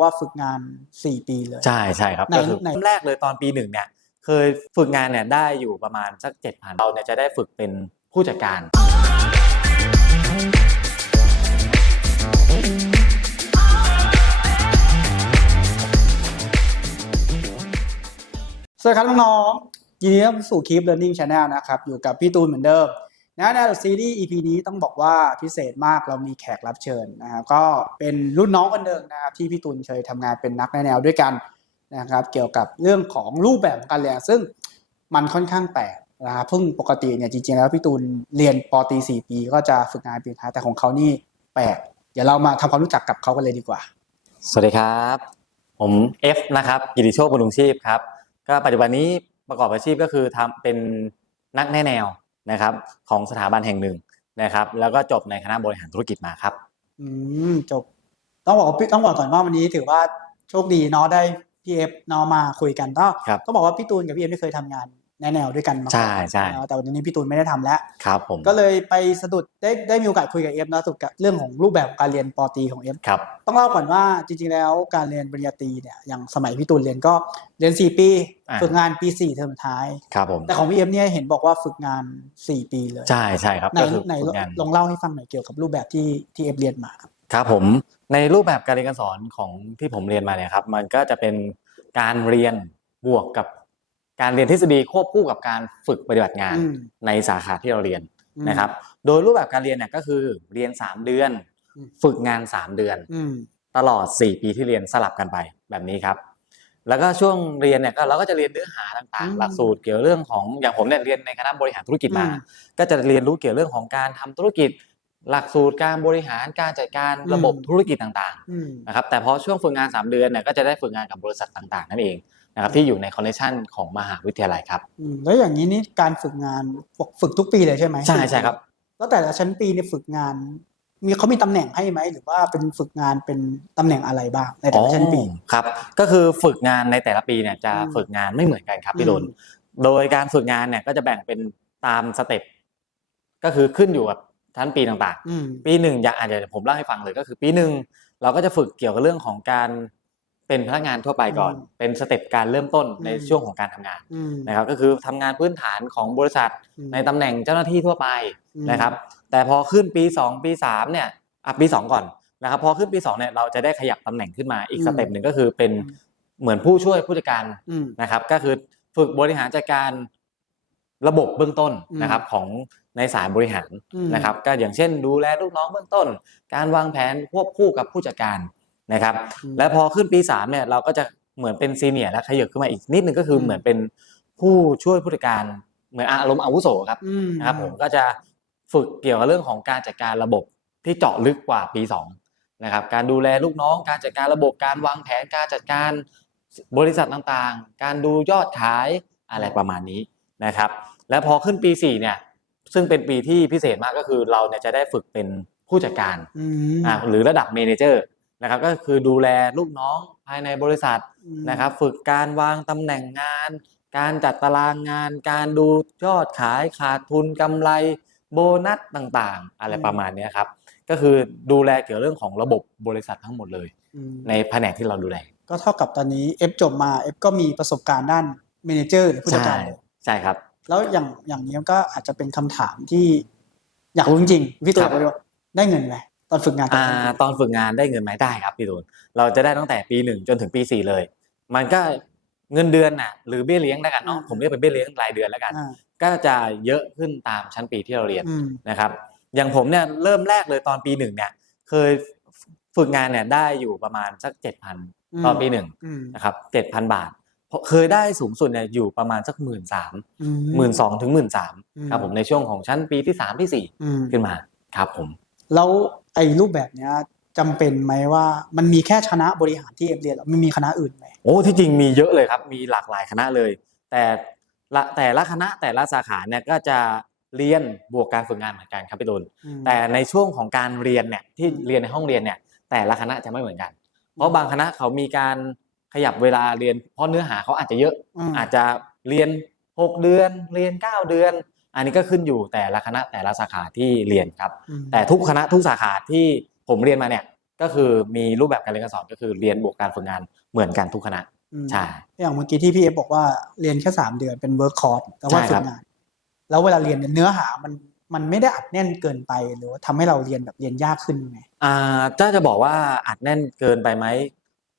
ว่าฝึกงาน 4 ปีเลย ใช่ใช่ครับไหนก็คือไหนเริ่มแรกเลยตอนปีหนึ่งเนี่ยเคยฝึกงานเนี่ยได้อยู่ประมาณสักเจ็ดพันเราเนี่ยจะได้ฝึกเป็นผู้จัดการ สวัสดีครับน้องๆยินดีต้อนรับสู่คลิป Learning Channel นะครับ อยู่กับพี่ตูนเหมือนเดิม นะในซีรีส์ EP นี้ต้องบอกว่าพิเศษมากเรามีแขกรับเชิญนะครับก็เป็นรุ่นน้องคนเดิมนะครับที่พี่ตูนเคยทำงานเป็นนักแนวด้วยกันนะครับเกี่ยวกับเรื่องของรูปแบบของการเรียนซึ่งมันค่อนข้างแปลกนะครับเพิ่งปกติเนี่ยจริงๆแล้วพี่ตูนเรียนปตีสี่ปี ก็จะฝึกงานปีท้ายแต่ของเขานี่แปลกเดี๋ยวเรามาทำความรู้จักกับเขากันเลยดีกว่า สวัสดีครับ ผม F นะครับกิติโชคบำรุงชีพครับก็ปัจจุบันนี้ประกอบอาชีพก็คือทำเป็นนักแนแนว นะครับของสถาบันแห่งหนึ่งนะครับ แล้วก็จบในคณะบริหารธุรกิจมาครับ อืมจบ ต้องบอกว่าพี่ต้องบอกก่อนว่าวันนี้ถือว่าโชคดีเนาะได้พี่เอฟเนาะมาคุยกันก็ครับก็บอกว่าพี่ตูนกับพี่เอฟไม่เคยทำงาน แนแนวด้วยกันมาก่อนใช่ใช่เนอะแต่วันนี้พี่ตูนไม่ได้ทำแล้วครับผมก็เลยไปสะดุดได้ได้มีโอกาสคุยกับเอฟนะสะดุดกับเรื่องของรูปแบบการเรียนปอตรีของเอฟครับต้องเล่าก่อนว่าจริงๆแล้วการเรียนปริญญาตรีเนี่ยอย่างสมัยพี่ตูนเรียนก็เรียน 4 ปีอ่าฝึกงานปี 4 เทอมสุดท้ายครับผมแต่ของพี่เอฟเนี่ยเห็นบอกว่าฝึกงาน 4 ปีเลยใช่ใช่ครับไหนก็คือไหนฝึกงานลองเล่าให้ฟังหน่อยเกี่ยวกับรูปแบบที่ที่เอฟเรียนมาครับครับผมในรูปแบบการเรียนการสอนของที่ผมเรียนมาเนี่ยครับมันก็จะเป็นการเรียนบวกกับ การเรียนทฤษฎีควบคู่กับการฝึกปฏิบัติงานอืมในสาขาที่เราเรียนอืมนะครับ โดยรูปแบบการเรียนเนี่ยก็คือเรียน 3 เดือนอืมฝึกงาน 3 เดือนอืมตลอด 4 ปีที่เรียนสลับกันไปแบบนี้ครับ แล้วก็ช่วงเรียนเนี่ยก็เราก็จะเรียนเนื้อหาต่างอืมๆหลักสูตรเกี่ยวเรื่องของอย่างผมเนี่ยเรียนในคณะบริหารธุรกิจมาอืมก็จะเรียนรู้เกี่ยวเรื่องของการทำธุรกิจ หลักสูตรการบริหารการจัดการอืมระบบธุรกิจต่างอืมๆนะครับแต่พอช่วงฝึกงาน 3 เดือนเนี่ยก็จะได้ฝึกงานกับบริษัทต่างๆนั่นเอง นะครับที่อยู่ในคอนเนคชั่นของมหาวิทยาลัยครับอืมแล้วอย่างนี้นี่การฝึกงานฝึกฝึกทุกปีเลยใช่ไหมใช่ใช่ครับแล้วแต่ละชั้นปีเนี่ยฝึกงาน มีเขามีตำแหน่งให้ไหมหรือว่าเป็นฝึกงานเป็นตำแหน่งอะไรบ้างในแต่ละชั้นปี อ๋อครับ ก็คือฝึกงานในแต่ละปีเนี่ยจะอืมฝึกงานไม่เหมือนกันครับพี่อืมดนโดยการฝึกงานเนี่ยก็จะแบ่งเป็นตามสเต็ปก็คือขึ้นอยู่กับชั้นปีต่างอืม ๆ ปีหนึ่งอย่างอะเดี๋ยวผมเล่าให้ฟังเลยก็คือปีหนึ่งเราก็จะฝึกเกี่ยวกับเรื่องของการ เป็นพนักงานทั่วไปก่อนอืมเป็นสเต็ปการเริ่มต้นในอืมช่วงของการทำงานอืมนะครับก็คือทำงานพื้นฐานของบริษัทอืมในตำแหน่งเจ้าหน้าที่ทั่วไปอืมนะครับ แต่พอขึ้นปี 2 ปี3เนี่ยอะปี 2 ก่อนนะครับพอขึ้นปี2เนี่ยเราจะได้ขยับตำแหน่งขึ้นมาอีกอืมสเต็ปหนึ่งก็คือเป็นอืมเหมือนผู้ช่วยผู้จัดการอืมนะครับ ก็คือฝึกบริหารจัดการระบบเบื้องต้นอืมนะครับของในสายบริหารอืมนะครับ ก็อย่างเช่น ดูแลลูกน้องเบื้องต้น การวางแผนควบคู่กับผู้จัดการ นะครับอืมและพอขึ้นปี3เนี่ยเราก็จะเหมือนเป็นซีเนียร์แล้วขยับขึ้นมาอีกนิดนึงก็คืออมเหมือนเป็นผู้ช่วยผู้จัดการเหมือนอารมณ์อาวุโสครับอืมนะครับผมก็จะฝึกเกี่ยวกับเรื่องของการจัดการระบบที่เจาะลึกกว่าปี2นะครับการดูแลลูกน้องการจัดการระบบการวางแผนการจัดการบริษัทต่างๆ การดูยอดขายอะไรประมาณนี้นะครับ แล้วพอขึ้นปี4เนี่ยซึ่งเป็นปีที่พิเศษมากก็คือเราเนี่ยจะได้ฝึกเป็นผู้จัดการอืมอ่าหรือระดับเมเนเจอร์ นะครับก็คือดูแลลูกน้องภายในบริษัทอืมนะครับ ฝึกการวางตำแหน่งงาน การจัดตารางงาน การดูยอดขายขาดทุนกำไรโบนัสต่างๆ อะไรอืมประมาณเนี้ยครับ ก็คือดูแลเกี่ยวเรื่องของระบบบริษัททั้งหมดเลยอืมในแผนกที่เราดูแล ก็เท่ากับตอนนี้เอฟจบมาเอฟก็มีประสบการณ์ด้านเมเนเจอร์หรือผู้จัดใช่การเลยใช่ครับ แล้วอย่างอย่างนี้ก็อาจจะเป็นคำถามที่ อยากรู้จริงๆพี่ตัวครับก็ว่าได้เงินไหมต อนฝึกงานตอนอ่านั้นตอนฝึกงานได้เงินไหมได้ครับพี่ตูนเราจะได้ตั้งแต่ปีหนึ่งจนถึงปีสี่เลย มันก็เงินเดือนน่ะหรือเบี้ยเลี้ยงแล้วกันเนาะผมเรียกเป็นเบี้ยเลี้ยงรายเดือนแล้วกันอ่าก็จะเยอะขึ้นตามชั้นปีที่เราเรียนอืมนะครับ อย่างผมเนี่ยเริ่มแรกเลยตอนปีหนึ่งเนี่ย เคยฝึกงานเนี่ยได้อยู่ประมาณสักเจ็ดพันอืมตอนปีหนึ่งอืมนะครับเจ็ดพันบาทเพราะเคยได้สูงสุดเนี่ยอยู่ประมาณสักหมื่นสามอืหมื่นสองถึงหมื่นสามอืมครับผมในช่วงของชั้นปีที่สามที่สี่อืมขึ้นมาครับผม แล้วไอ้รูปแบบเนี้ยจำเป็นไหมว่ามันมีแค่คณะบริหารที่เอฟเรียนหรอมันมีคณะอื่นไหมโอ้ที่จริงมีเยอะเลยครับ มีหลากหลายคณะเลย แต่ละแต่ละคณะแต่ละสาขาเนี่ยก็จะเรียนบวกการฝึกงานเหมือนกันครับพี่ตุลอืมแต่ในช่วงของการเรียนเนี่ยที่เรียนในห้องเรียนเนี่ย แต่ละคณะจะไม่เหมือนกัน เพราะบางคณะเขามีการขยับเวลาเรียน เพราะเนื้อหาเขาอาจจะเยอะอืมอาจจะเรียน 6 เดือน เรียน 9 เดือน อันนี้ก็ขึ้นอยู่แต่ละคณะแต่ละสาขาที่เรียนครับอืมแต่ทุกคณะทุกสาขาที่ผมเรียนมาเนี่ยก็คือมีรูปแบบการเรียนการสอนก็คือเรียนบวกการฝึกงานเหมือนกันทุกคณะอืมใช่อย่างเมื่อกี้ที่พี่เอฟบอกว่าเรียนแค่สามเดือนเป็นเวิร์กคอร์สแต่ว่าใช่ฝึครักบงาน แล้วเวลาเรียนเนี่ยเนื้อหามันมันไม่ได้อัดแน่นเกินไปหรือว่าทำให้เราเรียนแบบเรียนยากขึ้นไงอ่าถ้าจะบอกว่าอัดแน่นเกินไปไหม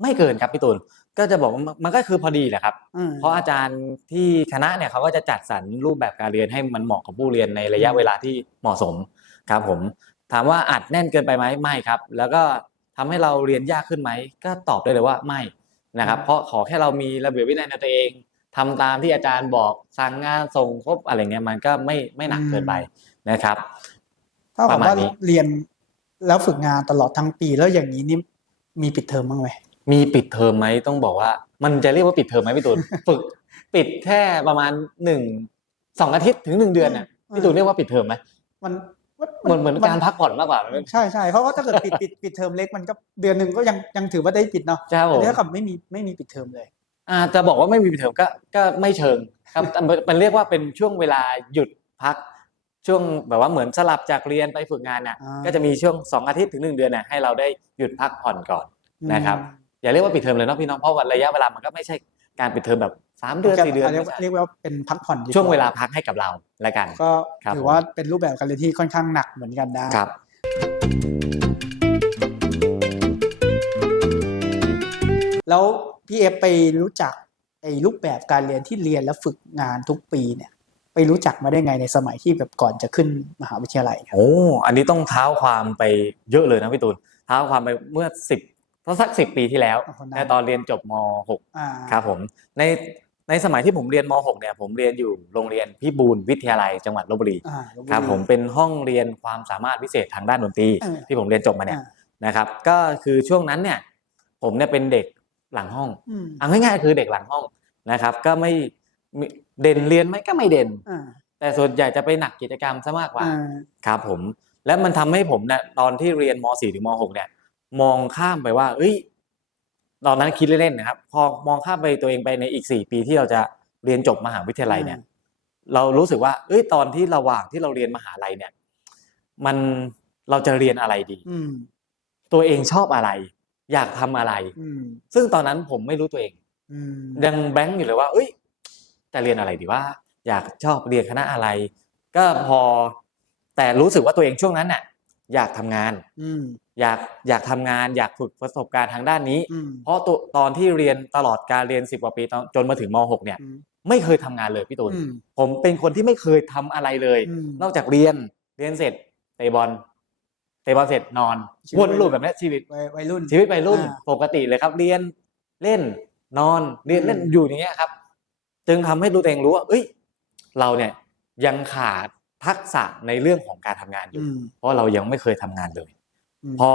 ไม่เกินครับพี่ตูน ก็จะบอกว่ามันก็คือพอดีแหละครับ อืมเพราะอาจารย์ที่คณะเนี่ยเขาก็จะจัดสรรรูปแบบการเรียนให้มันเหมาะกับผู้เรียนในระยะเวลาที่เหมาะสมครับผม ถามว่าอัดแน่นเกินไปไหมไม่ครับ แล้วก็ทำให้เราเรียนยากขึ้นไหมก็ตอบได้เลยว่าไม่นะครับ เพราะขอแค่เรามีระเบียบวินัยในตัวเองทำตามที่อาจารย์บอกสั่งงานส่งครบอะไรเงี้ยมันก็ไม่ไม่หนักเกินไปนะครับถ้าปกับระมาณว่านี้ เรียนแล้วฝึกงานตลอดทั้งปีแล้วอย่างนี้นี่มีปิดเทอมบ้างไหม มีปิดเทอมไหมต้องบอกว่า มันจะเรียกว่าปิดเทอมไหมพี่ตูนฝึกปิดแค่ประมาณหนึ่งสองอาทิตย์ถึงหนึ่งเดือนน่ะพี่ตูนเรียกว่าปิดเทอมไหมมันเหมือนเหมือนการพักผ่อนมากกว่าใช่ใช่เพราะว่าถ้าเกิดปิดปิดปิดเทอมเล็กมันก็เดือนหนึ่งก็ยังยังถือว่าได้ปิดเนาะใช่ครับผมแต่ถ้ากับไม่มีไม่มีปิดเทอมเลยอ่าจะบอกว่าไม่มีปิดเทอมก็ก็ไม่เชิงครับแต่มันมันเรียกว่าเป็นช่วงเวลาหยุดพักช่วงแบบว่าเหมือนสลับจากเรียนไปฝึกงานน่ะอ่าก็จะมีช่วงสองอาทิตย์ถึงหนึ่งเดือนน่ะให้เราได้หยุดพักผ่อนก่อนนะครับ อย่าเรียกว่าปิดเทอมเลยเนาะพี่น้องเพราะว่าระยะเวลามันก็ไม่ใช่การปิดเทอมแบบสามเดือนสี่เดือนเรียไม่กว่าใช่เรียกว่าเป็นพักผ่อนดีกช่วงเวลาพักให้กับเราละกัน ก็ครับถือผมว่าเป็นรูปแบบการเรียนที่ค่อนข้างหนักเหมือนกันนะครับแล้วพี่เอฟไปรู้จักไอ้รูปแบบการเรียนที่เรียนแล้วฝึกงานทุกปีเนี่ย ไปรู้จักมาได้ไงในสมัยที่แบบก่อนจะขึ้นมหาวิทยาลัยครับโอ้อันนี้ต้องเท้าความไปเยอะเลยนะพี่ตูนเท้าความไปเมื่อสิบ สักสิบปีที่แล้วโอ้โหนานในตอนเรียนจบมอ่า .6 ครับผมในในสมัยที่ผมเรียนม .6 เนี่ยผมเรียนอยู่โรงเรียนพิบูลวิทยาลัยจังหวัดลบบุรีอ่าลพครับผมเป็นห้องเรียนความสามารถพิเศษทางด้านดนตรีเออที่ผมเรียนจบมาเนี่ยอ่านะครับก็คือช่วงนั้นเนี่ยผมเนี่ยเป็นเด็กหลังห้องอืมเอาง่ายๆคือเด็กหลังห้องนะครับ ก็ไม่ไม่เด่นเรียนไหมก็ไม่เด่นอ่าแต่ส่วนใหญ่จะไปหนักกิจกรรมซะมากกว่าอ่าครับผมแล้วมันทำให้ผมเนี่ยตอนที่เรียนม .4 ถึงม .6 เนี่ย มองข้ามไปว่า เอ้ย ตอนนั้นคิดเล่นๆนะครับ พอมองข้ามไปตัวเองไปในอีก4ปีที่เราจะเรียนจบมหาวิทยาลัยเนี่ย เรารู้สึกว่า เอ้ย ตอนที่ระหว่างที่เราเรียนมหาลัยเนี่ย มันเราจะเรียนอะไรดีอืมตัวเองชอบอะไร อยากทำอะไรอืมซึ่งตอนนั้นผมไม่รู้ตัวเองอืมยังแบงค์อยู่เลยว่า เอ้ย จะเรียนอะไรดีว่า อยากชอบเรียนคณะอะไร ก็พอแต่รู้สึกว่าตัวเองช่วงนั้นน่ะ อยากทำงาน อืม อยากอยากทำงานอยากฝึกประสบการณ์ทางด้านนี้ อืม เพราะตัวตอนที่เรียนตลอดการเรียนสิบกว่าปีตอนจนมาถึงม .6 เนี่ย อืม ไม่เคยทำงานเลยพี่ตูน อืมผมเป็นคนที่ไม่เคยทำอะไรเลย อืม นอกจากเรียนเรียนเสร็จเตะบอลเตะบอลเสร็จนอนชีวิต วนลูปแบบนี้ชีวิต วัยวัยรุ่น ชีวิตวัยรุ่นอ่าปกติเลยครับ เรียนเล่นนอนเรียนเล่นอืม อยู่อย่างเงี้ยครับ จึงทำให้รู้ตัวเองรู้ว่า เอ้ย เราเนี่ยยังขาดทักษะในเรื่องของการทำงานอยู่ อืม เพราะเรายังไม่เคยทำงานเลยอืม พอ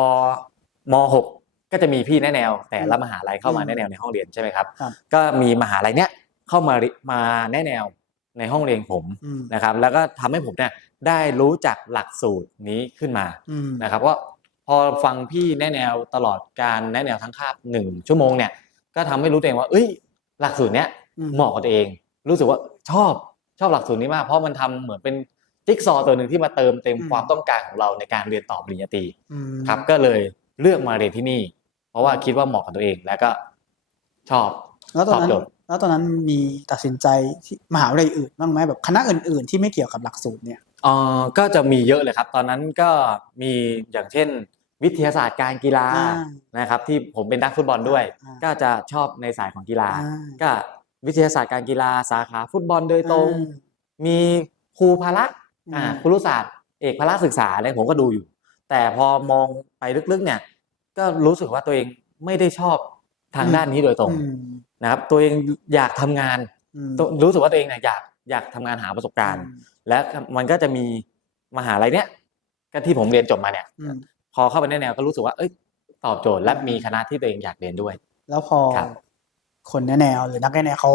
ม .6 ก็จะมีพี่แนะแนว แต่ละอืมมหาลัยเข้ามาอืมแนะแนวในห้องเรียนใช่ไหมครับครับ ก็มีมหาลัยเนี้ยเข้ามาริมาแนะแนวในห้องเรียนผมอืมนะครับ แล้วก็ทำให้ผมเนี่ยได้รู้จักหลักสูตรนี้ขึ้นมาอืมนะครับว่าพอฟังพี่แนะแนวตลอดการแนะแนวทั้งคาบหนึ่งชั่วโมงเนี่ย ก็ทำให้รู้ตัวเองว่า เอ้ย หลักสูตรเนี้ยอืมเหมาะกับตัวเอง รู้สึกว่าชอบชอบหลักสูตรนี้มาก เพราะมันทำเหมือนเป็น จิ๊กซอว์ตัวหนึ่งที่มาเติมเต็มความต้องการของเราในการเรียนต่อปริญญาตรีอืมครับ ก็เลยเลือกมาเรียนที่นี่ เพราะว่าคิดว่าเหมาะกับตัวเองแล้วก็ชอบแล้วตอนนั้นตอบโจทย์แล้วตอนนั้นมีตัดสินใจที่มหาวิทยาลัยอื่นบ้างไหมแบบคณะอื่น ๆ ที่ไม่เกี่ยวกับหลักสูตรเนี่ยเอ่อก็จะมีเยอะเลยครับ ตอนนั้นก็มีอย่างเช่น วิทยาศาสตร์การกีฬาอ่านะครับ ที่ผมเป็นนักฟุตบอลด้วยอ่าก็จะชอบในสายของกีฬาอ่าก็วิทยาศาสตร์การกีฬาสาขาฟุตบอลโดยตรงอ่ามีครูพละ อ่าอืมครุศาสตร์เอกพละศึกษาอะไรผมก็ดูอยู่ แต่พอมองไปลึกๆ เนี่ย ก็รู้สึกว่าตัวเองไม่ได้ชอบทางด้านนี้โดยตรงอืมนะครับ ตัวเองอยากทำงานอืมตัวรู้สึกว่าตัวเองเนี่ยอยากอยากทำงานหาประสบการณ์ และมันก็จะมีมหาลัยเนี้ยก็ที่ผมเรียนจบมาเนี่ยอืมพอเข้าไปในแนวก็รู้สึกว่า เอ้ยตอบโจทย์และมีคณะที่ตัวเองอยากเรียนด้วย แล้วพอครับคนแนะแนวหรือนักแนะแนวเขา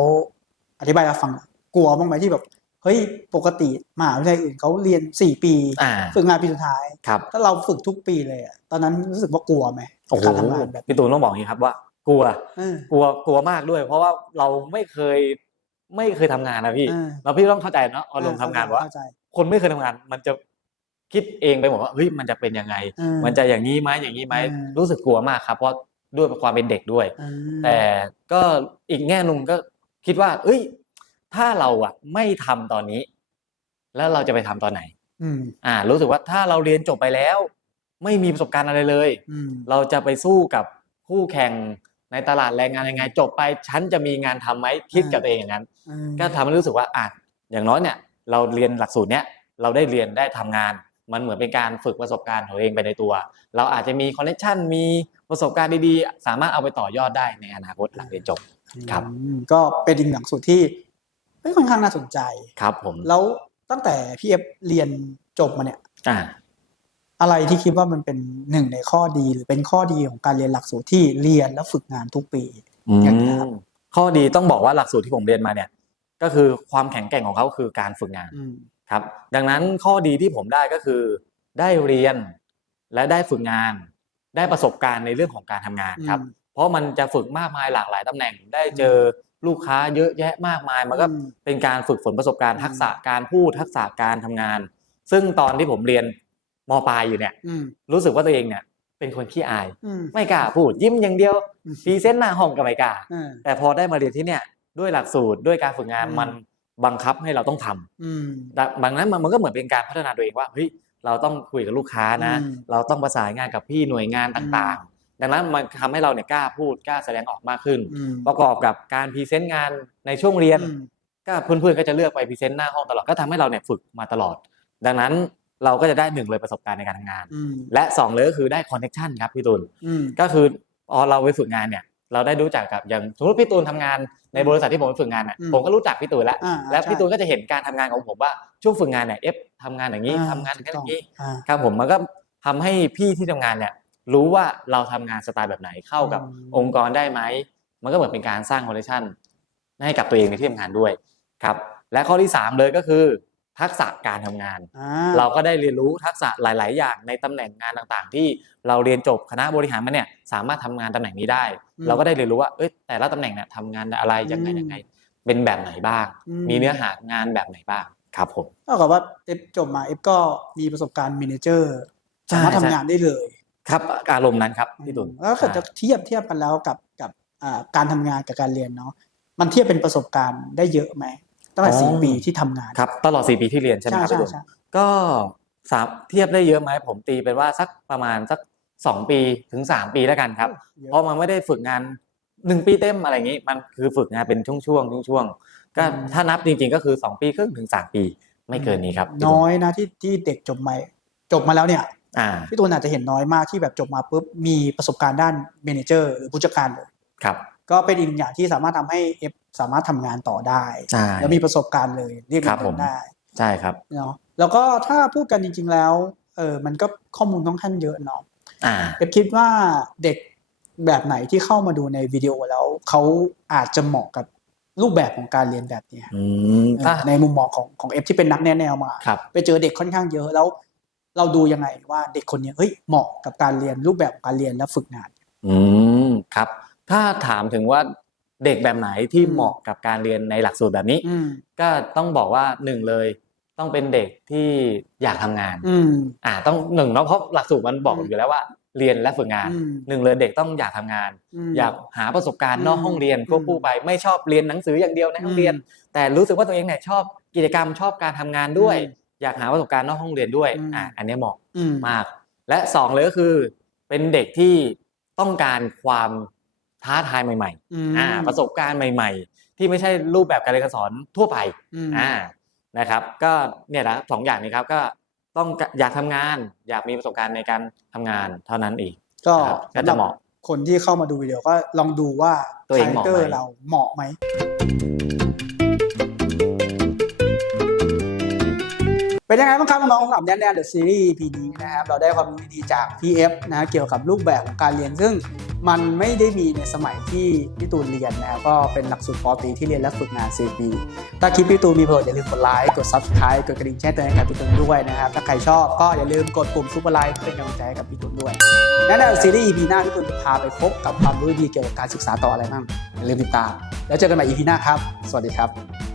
อธิบายให้เราฟังกลัวบ้างไหมที่แบบ เฮ้ยปกติมหาวิทยาลัยอื่นเขาเรียนสี่ปี อ่า ฝึกงานปีสุดท้าย ครับ ถ้าเราฝึกทุกปีเลยอะตอนนั้นรู้สึกว่ากลัวไหมโอ้โหการทำงานแบบพี่ตูนต้องบอกอย่างนี้ครับว่า กลัว เออกลัว กลัวมากด้วย เพราะว่าเราไม่เคย ไม่เคยทำงานนะพี่ เออแล้วพี่ต้องเข้าใจเนาะเอาลงทำงานว่า เข้าใจคนไม่เคยทำงาน มันจะคิดเองไปหมดว่า เฮ้ย มันจะเป็นยังไงอืมมันจะอย่างนี้ไหมอย่างนี้ไหม อืม รู้สึกกลัวมากครับ เพราะด้วยความเป็นเด็กด้วยอืมแต่ก็อีกแง่หนุ่มก็คิดว่า เอ้ย ถ้าเราอะไม่ทำตอนนี้ แล้วเราจะไปทำตอนไหน อืมอ่า รู้สึกว่าถ้าเราเรียนจบไปแล้ว ไม่มีประสบการณ์อะไรเลยอืมเราจะไปสู้กับคู่แข่งในตลาดแรงงานยังไง จบไปฉันจะมีงานทำไหมคิดกับตัวเองอย่างนั้นอืมก็ทำให้รู้สึกว่าอะอย่างน้อยเนี่ย เราเรียนหลักสูตรเนี้ยเราได้เรียนได้ทำงาน มันเหมือนเป็นการฝึกประสบการณ์ของตัวเองไปในตัว เราอาจจะมีคอนเนคชันมีประสบการณ์ดีๆ สามารถเอาไปต่อยอดได้ในอนาคตหลังเรียนจบครับอืมก็เป็นอีกหลักสูตรที่เฮ้ยค่อนข้างน่าสนใจครับ ผม แล้วตั้งแต่พี่เอฟเรียนจบมาเนี่ย อ่า อะไรที่คิดว่ามันเป็นหนึ่งในข้อดีหรือเป็นข้อดีของการเรียนหลักสูตรที่เรียนแล้วฝึกงานทุกปีอย่างนี้ครับมข้อดีต้องบอกว่าหลักสูตรที่ผมเรียนมาเนี่ย ก็คือความแข็งแกร่งของเขาคือการฝึกงานอืมครับ ดังนั้นข้อดีที่ผมได้ก็คือ ได้เรียนและได้ฝึกงาน ได้ประสบการณ์ในเรื่องของการทำงานครับอืมเพราะมันจะฝึกมากมายหลากหลายตำแหน่งได้เจอ ลูกค้าเยอะแยะมากมายมันก็อืมเป็นการฝึกฝนประสบการณ์อืมทักษะการพูดทักษะการทำงาน ซึ่งตอนที่ผมเรียนมปลายอยู่เนี่ยอืมรู้สึกว่าตัวเองเนี่ย เป็นคนขี้อายอืมไม่กล้าพูดยิ้มอย่างเดียวอืมพรีเซนต์หน้าห้องก็ไม่กล้าอ่าแต่พอได้มาเรียนที่เนี่ยด้วยหลักสูตรด้วยการฝึกงานอืมมันบังคับให้เราต้องทำอืมดังดังนั้นมันมันก็เหมือนเป็นการพัฒนาตัวเองว่าเฮ้ยเราต้องคุยกับลูกค้านะอืมเราต้องประสานงานกับพี่หน่วยงานต่างๆ ดังนั้นมันทำให้เราเนี่ยกล้าพูดกล้าแสดงออกมากขึ้น อืม ประกอบกับการพรีเซนต์งานในช่วงเรียนอืมก็เพื่อนๆก็จะเลือกไปพรีเซนต์หน้าห้องตลอดก็ทำให้เราเนี่ยฝึกมาตลอด ดังนั้นเราก็จะได้หนึ่งเลยประสบการณ์ในการทำงาน อืมและสองเลยก็คือได้คอนเนคชันครับพี่ตูนอืม ก็คือพอเราไปฝึกงานเนี่ย เราได้รู้จักกับอย่างสมมติพี่ตูนทำงานในบริษัทที่ผมไปฝึกงานเนี่ยอืมผมก็รู้จักพี่ตูนแล้ว อ่าแล้วพี่ใช่ตูนก็จะเห็นการทำงานของผมว่าช่วงฝึกงานเนี่ยเอฟทำงานอย่างนี้อ่าทำงานอย่างถูกต้องนี้อ่าครับผมมันก็ทำให้พี่ที่ทำงานเนี่ย รู้ว่าเราทำงานสไตล์แบบไหนเข้ากับอืมองค์กรได้ไหมมันก็เหมือนเป็นการสร้างคอนเนคชั่นให้กับตัวเองในที่ทำงานด้วยครับและข้อที่สามเลยก็คือ ทักษะการทำงานอ่าเราก็ได้เรียนรู้ทักษะหลาย ๆ อย่างในตำแหน่งงานต่างๆ ที่เราเรียนจบคณะบริหารมาเนี่ยสามารถทำงานตำแหน่งนี้ได้อืมเราก็ได้เรียนรู้ว่าเอ้ยแต่ละตำแหน่งเนี่ยทำงานอะไรยังไงอืมยังไง เป็นแบบไหนบ้างอืมมีเนื้อหางานแบบไหนบ้างครับผมเท่ากับว่าเอฟจบมาเอฟก็มีประสบการณ์เมเนเจอร์ใช่สามารถใช่ทำงานได้เลย ครับอารมณ์นั้นครับพี่ตุลแล้วถ้าเกิดจะเทียบเทียบกันแล้วกับกับอ่าการทำงานกับการเรียนเนาะมันเทียบเป็นประสบการณ์ได้เยอะไหมตั้งแต่สี่ปีที่ทำงานครับตลอดสี่ปีที่เรียนใช่ไหมใช่ครับใช่พี่ตุลใช่ก็สามเทียบได้เยอะไหมผมตีเป็นว่าสักประมาณสักสองปีถึงสามปีแล้วกันครับเยอะเพราะมันไม่ได้ฝึกงานหนึ่งปีเต็มอะไรอย่างนี้ มันคือฝึกงานเป็นช่วงๆช่วงๆก็อืมถ้านับจริงๆก็คือสองปีครึ่งถึงสามปี ไม่เกินนี้ครับพี่ตูน้อยนะที่ที่เด็กจบใหม่ จบมาแล้วเนี่ยอ่า พี่ตูนอาจจะเห็นน้อยมากที่แบบจบมาปุ๊บมีประสบการณ์ด้านเมเนเจอร์หรือผู้จัดการเลยครับก็เป็นอีกหนึ่งอย่างที่สามารถทำให้เอฟสามารถทำงานต่อได้ใช่แล้วมีประสบการณ์เลยเรียกครับผมเงินได้ใช่ครับเนาะแล้วก็ถ้าพูดกันจริง ๆแล้วเออมันก็ข้อมูลค่อนข้างเยอะเนาะอ่าเอฟคิดว่าเด็กแบบไหนที่เข้ามาดูในวิดีโอแล้วเขาอาจจะเหมาะกับรูปแบบของการเรียนแบบเนี้ยอืมถ้าในมุมมองของของเอฟที่เป็นนักแนะแนวมาครับไปเจอเด็กค่อนข้างเยอะแล้ว เราดูยังไงว่าเด็กคนเนี้ยเฮ้ยเหมาะกับการเรียนรูปแบบของการเรียนและฝึกงาน อืมครับ ถ้าถามถึงว่าเด็กแบบไหนที่อืมเหมาะกับการเรียนในหลักสูตรแบบนี้ อืม ก็ต้องบอกว่าหนึ่งเลย ต้องเป็นเด็กที่อยากทำงาน อืม อ่าต้องหนึ่งเนาะเพราะหลักสูตรมันบอกอืม อยู่แล้วว่า เรียนและฝึกงานอืมหนึ่งเลยเด็กต้องอยากทำงาน ม อยากหาประสบการณ์อืมนอกห้องเรียนควบคู่ไปไม่ชอบเรียนหนังสืออย่างเดียวในห้องเรียน แต่รู้สึกว่าตัวเองเนี่ยชอบกิจกรรมชอบการทำงานด้วย อืม อยากหาประสบการณ์นอกห้องเรียนด้วยอืมอ่าอันเนี้ยเหมาะอืมมาก และสองเลยก็คือ เป็นเด็กที่ต้องการความท้าทายใหม่อืมๆอ่าประสบการณ์ใหม่ ๆ ที่ไม่ใช่รูปแบบการเรียนการสอนทั่วไปอืมอ่านะครับ ก็เนี่ยนะสองอย่างนี้ครับก็ต้องอยากทำงาน อยากมีประสบการณ์ในการทำงานเท่านั้นเองก็ครับก็จะเหมาะคนที่เข้ามาดูวิดีโอก็ลองดูว่าตัวเองคาเหแรมาะคเตอไหมร์เราเหมาะไหม เป็นยังไงบ้างครับน้องๆสำหรับแดนแดนเดอะซีรีส์ EP นี้นะครับเราได้ความรู้ดีๆจาก PF นะเกี่ยวกับรูปแบบของการเรียน ซึ่งมันไม่ได้มีในสมัยที่พี่ตูนเรียนนะครับก็เป็นหลักสูตรปอตีที่เรียนและฝึกงาน 4 ปี ถ้าคลิปพี่ตูนมีประโยชน์อย่าลืมกดไลค์กด Subscribe กดกระดิ่งแจ้งเตือนให้กับพี่ตูนด้วยนะครับถ้าใครชอบก็อย่าลืมกดปุ่มซุปเปอร์ไลค์เป็นกำลังใจให้กับพี่ตูนด้วยและในซีรีส์ EP หน้าพี่ตูนจะพาไปพบกับความรู้ดีเกี่ยวกับการศึกษาต่ออะไรบ้างอย่าลืมติดตาม แล้วเจอกันใหม่ EP หน้าครับ สวัสดีครับ